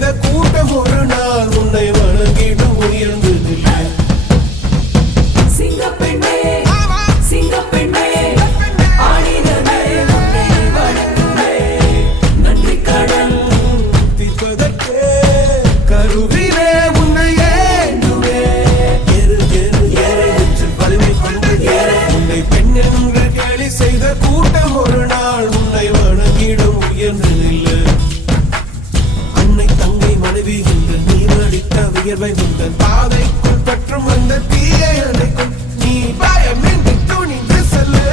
செய்த கூட்டம் ஒரு நாள் உன்னை வணங்கிடும் உயர்ந்ததில்லை. சிங்கப்பெண்ணே சிங்கப்பெண்ணே ஆடினமே உன்னை வணங்குமே நன்றி கடன் தீர்ப்பதற்கே கருவிலே உன்னை ஏந்துவே. ஏறு ஏறு ஏறு என்று வலிமை கொண்டு ஏறு. உன்னை பெண் என்று கேலி செய்த கூட்டம் ஒரு நாள் உன்னை வணங்கிடும் உயர்ந்ததில்லை. அன்னை தங்கை மனைவி என்று நீ நடித்த வியர்வை முந்தன் பாதைக்குள் பற்றும் அந்த தீயை அணைக்கும். நீ பயமின்றி துணிந்து செல்லு.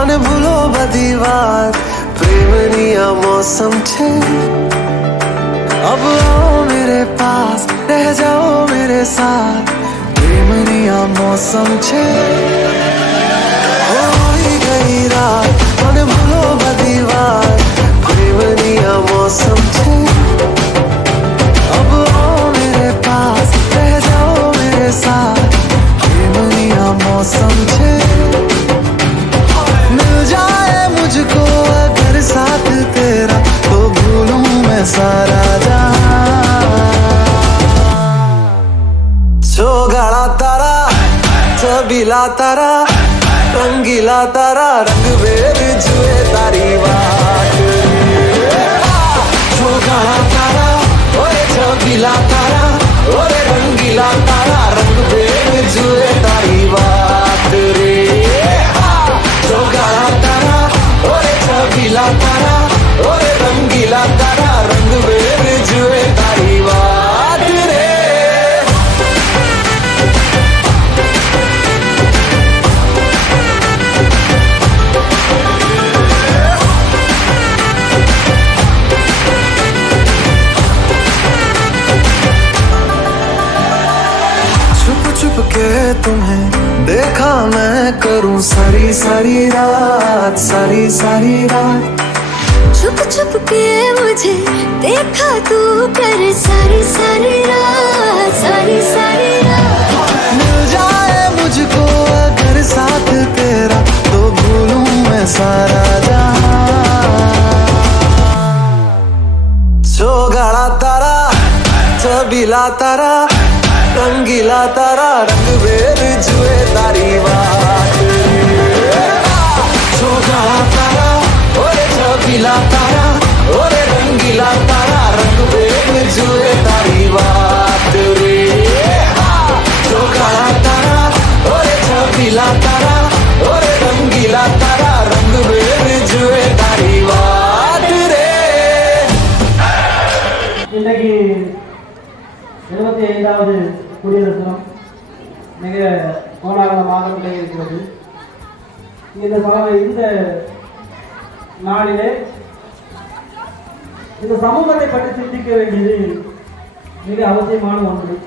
અને ભૂલો બધી વાત પ્રેમની આ મૌસમ છે अब आओ मेरे पास रह जाओ मेरे साथ प्रेमनी आ मौसम छे होई गई रात અને ભૂલો બધી વાત પ્રેમની આ મૌસમ છે अब आओ मेरे पास रह जाओ मेरे साथ प्रेमनी आ मौसम छे तारा रंग वेर जुए तारी वाट जो गाना तारा ओरे छबीला तारा ओरे रंगीला तारा रंग वेर जुए तारी वाट रे जो गाना तारा ओरे छबीला तारा ओरे रंगीला तारा रंग वेर जुए तारी वाट रे छुप के तुम्हें देखा मैं करूं सारी सारी रात सारी सारी रात छुप छुप के मुझे देखा तू कर सारी सारी रात सारी सारी रात मिल जाए मुझको अगर साथ तेरा तो भूलूं मैं सारा जहां जो गाड़ा तारा छबीला तारा रंगीला तारा रंग वेर जुए तारी वाट जो गाड़ा तारा ओरे छबीला तारा ओरे रंगीला तारा रंग वेर जुए तारी वाट रे जो गाड़ा तारा ओरे छबीला तारा ओरे रंगीला तारा रंग वेर जुए तारी वाट रे இன்றைக்கு 75வது குடியரசு தினம் மிக கோலாகலமாக இருக்கிறது. இந்த நாளிலே இந்த சமூகத்தை பற்றி சிந்திக்க வேண்டியது மிக அவசியமான ஒன்று.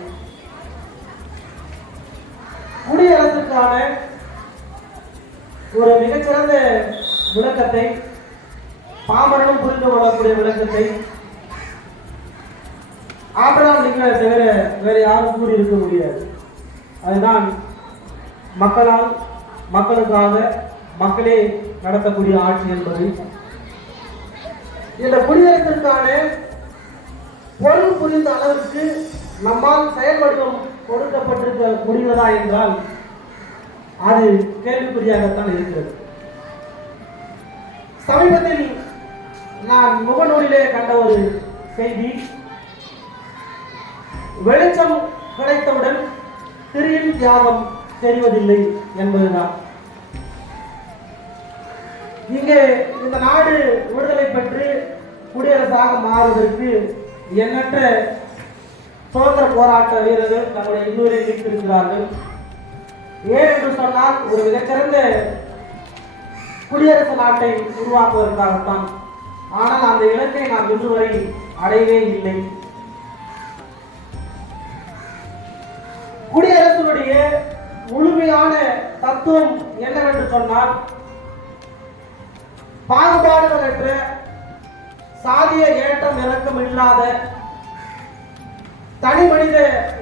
குடியரசுக்கான ஒரு மிகச்சிறந்த விளக்கத்தை, பாமரனும் புரிந்து கொள்ளக்கூடிய விளக்கத்தை ஆபிரகாம் லிங்கனை தவிர வேற யாரும் கூறியிருக்க முடியாது. அதுதான் மக்களால் மக்களுக்காக மக்களே நடத்தக்கூடிய ஆட்சி என்பது. இந்த குடியரசிற்கான பொருள் புரிந்த அளவிற்கு நம்மால் செயல்படுத்தும் கொடுக்கப்பட்டிருக்க முடிவதா என்றால் அது கேள்விக்குறியாகத்தான் இருக்கிறது. சமீபத்தில் நான் முகநூலிலே கண்ட ஒரு செய்தி, வெளிச்சம் கிடைத்தவுடன் திரியின் தியாகம் தெரிவதில்லை என்பதுதான். இங்கே இந்த நாடு விடுதலை பெற்று குடியரசாக மாறுவதற்கு எண்ணற்ற சுதந்திர போராட்ட வீரர்கள் தங்களுடைய இன்னொரு நீட்டிருக்கிறார்கள். ஏன் என்று சொன்னால் ஒரு மிகச்சிறந்த குடியரசு நாட்டை உருவாக்குவதற்காகத்தான். ஆனால் அந்த இலக்கை நாம் இன்று வரை அடையவே இல்லை. குடியரசுடைய முழுமையான தத்துவம் என்னவென்று சொன்னால், பாகுபாடுகளற்ற, சாதிய ஏற்றம் இறக்கம் இல்லாத, தனி மனித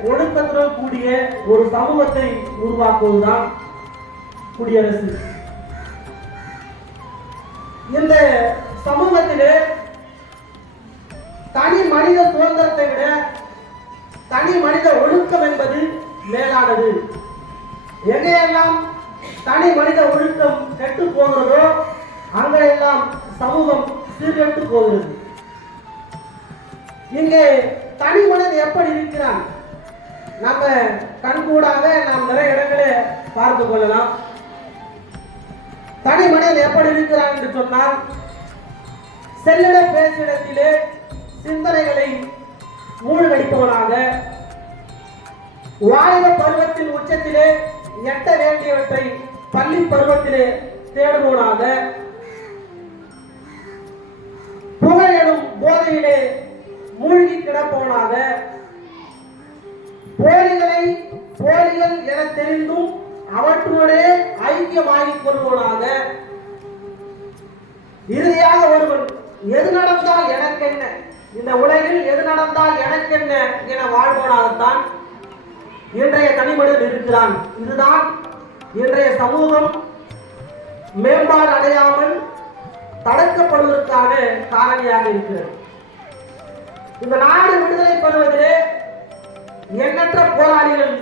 ஒழுக்கத்துடன் கூடிய ஒரு சமூகத்தை உருவாக்குவதுதான் குடியரசு. இந்த சமூகத்திலே தனி மனித சுதந்திரத்தை விட தனி மனித ஒழுக்கம் என்பது மேலானது. எங்கெல்லாம் தனி மனித ஒழுக்கம் கெட்டு போகிறதோ அங்கெல்லாம் சமூகம் சீர்கெட்டு போகிறது. இங்கே தனி மனிதன் எப்படி இருக்கிறான், நம்ம கண்கூடாக நாம் நிறைய இடங்களை பார்த்து கொள்ளலாம். தனி மனிதன் எப்படி இருக்கிறான் என்று சொன்னால், செல்லிட பேசிடத்திலே சிந்தனைகளை மூழ்கடிப்பவனாக, வாலிப பருவத்தின் உச்சத்திலே எட்ட வேண்டியவற்றை பள்ளி பருவத்திலே தேடுவோனாக, புகழ் எனும் போதையிலே மூழ்கி கிடப்பவனாக, போலிகளை போலிகள் என தெரிந்தும் அவற்றோடு ஐக்கியமாகிக் கொள்வோனாக, இறுதியாக ஒருவன் எது நடந்தால் எனக்கென்ன, இந்த உலகில் எது நடந்தால் எனக்கென்ன என வாழ்வோனாகத்தான் இன்றைய தனிமனிதன் இருக்கிறான். இதுதான் இன்றைய சமூகம் மேம்பாடு அடையாமல் தடுக்கப்படுவதற்கான காரணியாக இருக்கிறது. இந்த நாடு விடுதலை பெறுவதிலே எண்ணற்ற போராளிகள்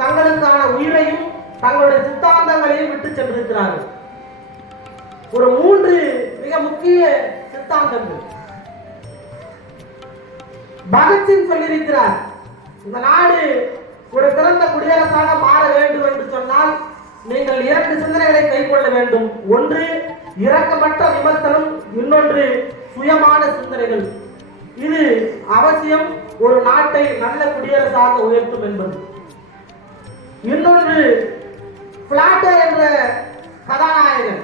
தங்களுக்கான உயிரையும் தங்களுடைய சித்தாந்தங்களையும் விட்டு சென்றிருக்கிறார்கள். ஒரு 3 மிக முக்கிய சித்தாந்தங்கள். பகத்சிங் சொல்லியிருக்கிறார், இந்த நாடு ஒரு சிறந்த குடியரசாக மாற வேண்டும் என்று சொன்னால் நீங்கள் 2 சிந்தனைகளை கைக்கொள்ள வேண்டும். ஒன்று இரக்கமற்ற விமர்சனம், இன்னொன்று சுயமான சிந்தனைகள். இது அவசியம் ஒரு நாட்டை நல்ல குடியரசாக உயர்த்தும் என்பது. இன்னொன்று பிளாட்டோ என்ற கதாநாயகன்,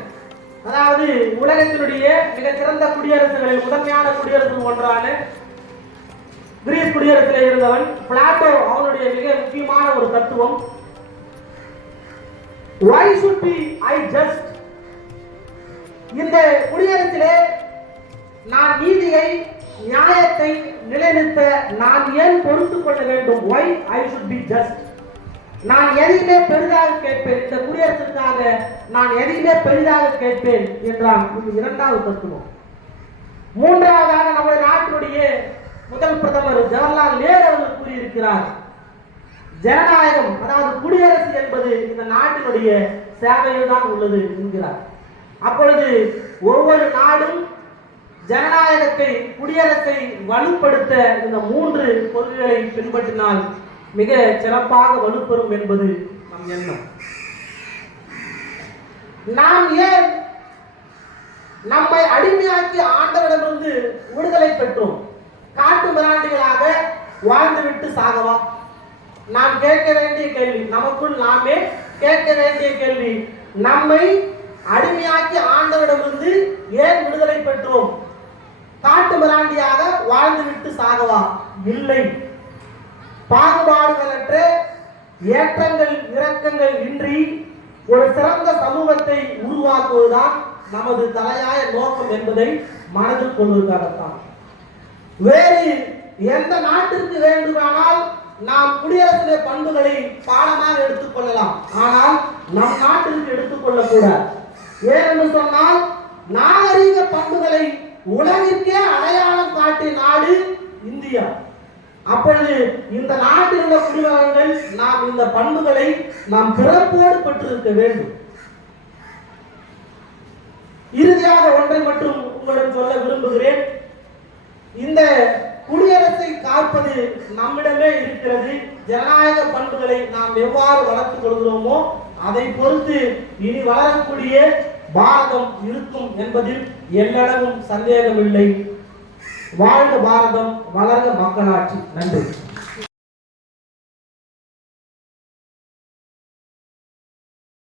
அதாவது உலகத்தினுடைய மிகச்சிறந்த குடியரசுகளில் முதன்மையான குடியரசு ஒன்றான கிரீஸ் குடியரசில் இருந்தவன் பிளாட்டோ. அவனுடைய மிக முக்கியமான ஒரு தத்துவம், why should be I just? இந்த குடியரசிலே நான் நீதியை நியாயத்தை நிலைநிறுத்த நான் ஏன் பொறுத்துக் கொள்ள வேண்டும்? why I should be just? நான் எதையுமே பெரிதாக கேட்பேன், இந்த குடியரசுக்காக நான் எதையுமே பெரிதாக கேட்பேன் என்றான். இது 2வது தத்துவம். 3வதாக நம்முடைய நாட்டினுடைய முதல் பிரதமர் ஜவஹர்லால் நேரு அவர்கள் கூறியிருக்கிறார், ஜனநாயகம் அதாவது குடியரசு என்பது இந்த நாட்டினுடைய சேவையில் தான் உள்ளது என்கிறார். அப்பொழுது ஒவ்வொரு நாடும் ஜனநாயகத்தை குடியரசை வலுப்படுத்த இந்த 3 கொள்கைகளை பின்பற்றினால் மிக சிறப்பாக வலுப்பெறும் என்பது நம் எண்ணம். நாம் ஏன் நம்மை அடிமையாக்கி ஆண்டவரிடமிருந்து விடுதலை பெற்றோம்? காட்டு மிராண்டிகளாக வாழ்ந்துவிட்டு சாகவா? நாம் கேட்க வேண்டிய கேள்வி, நமக்குள் நாமே கேட்க வேண்டிய கேள்வி, நம்மை அடிமையாக்கி ஆண்டவரிடமிருந்து ஏன் விடுதலை பெற்றோம்? காட்டு மிராண்டியாக வாழ்ந்துவிட்டு சாகவா? இல்லை. பாகுபாடுகளற்ற ஏற்றங்கள் இறக்கங்கள் இன்றி ஒரு சிறந்த சமூகத்தை உருவாக்குவதுதான் நமது தலையாய நோக்கம் என்பதை மனதில் கொள்வதற்காகத்தான். வேறு எந்த நாட்டிற்கு வேண்டுமானால் நாம் குடியரசு பண்புகளை பாடமாக எடுத்துக்கொள்ளலாம், ஆனால் நம் நாட்டிற்கு எடுத்துக்கொள்ளக் கூடாது. ஏனென்று சொன்னால் நாகரீக பண்புகளை உலகிற்கே அடையாளம் காட்டிய நாடு இந்தியா. அப்பொழுது இந்த நாட்டில் உள்ள குடிமகன்கள் நாம் இந்த பண்புகளை நாம் பிறப்போடு பெற்றிருக்க வேண்டும். இறுதியாக ஒன்றை மட்டும் உங்களிடம் சொல்ல விரும்புகிறேன். இந்த குடியரசை காப்பது நம்மிடமே இருக்கிறது. ஜனநாயக பண்புகளை நாம் எவ்வாறு வளர்த்துக் கொள்கிறோமோ அதை பொறுத்து இனி வளரக்கூடிய பாரதம் இருக்கும் என்பதில் எல்லளவும் சந்தேகமில்லை. வாழ்க பாரதம், வளர்க மக்களாட்சி. நன்றி.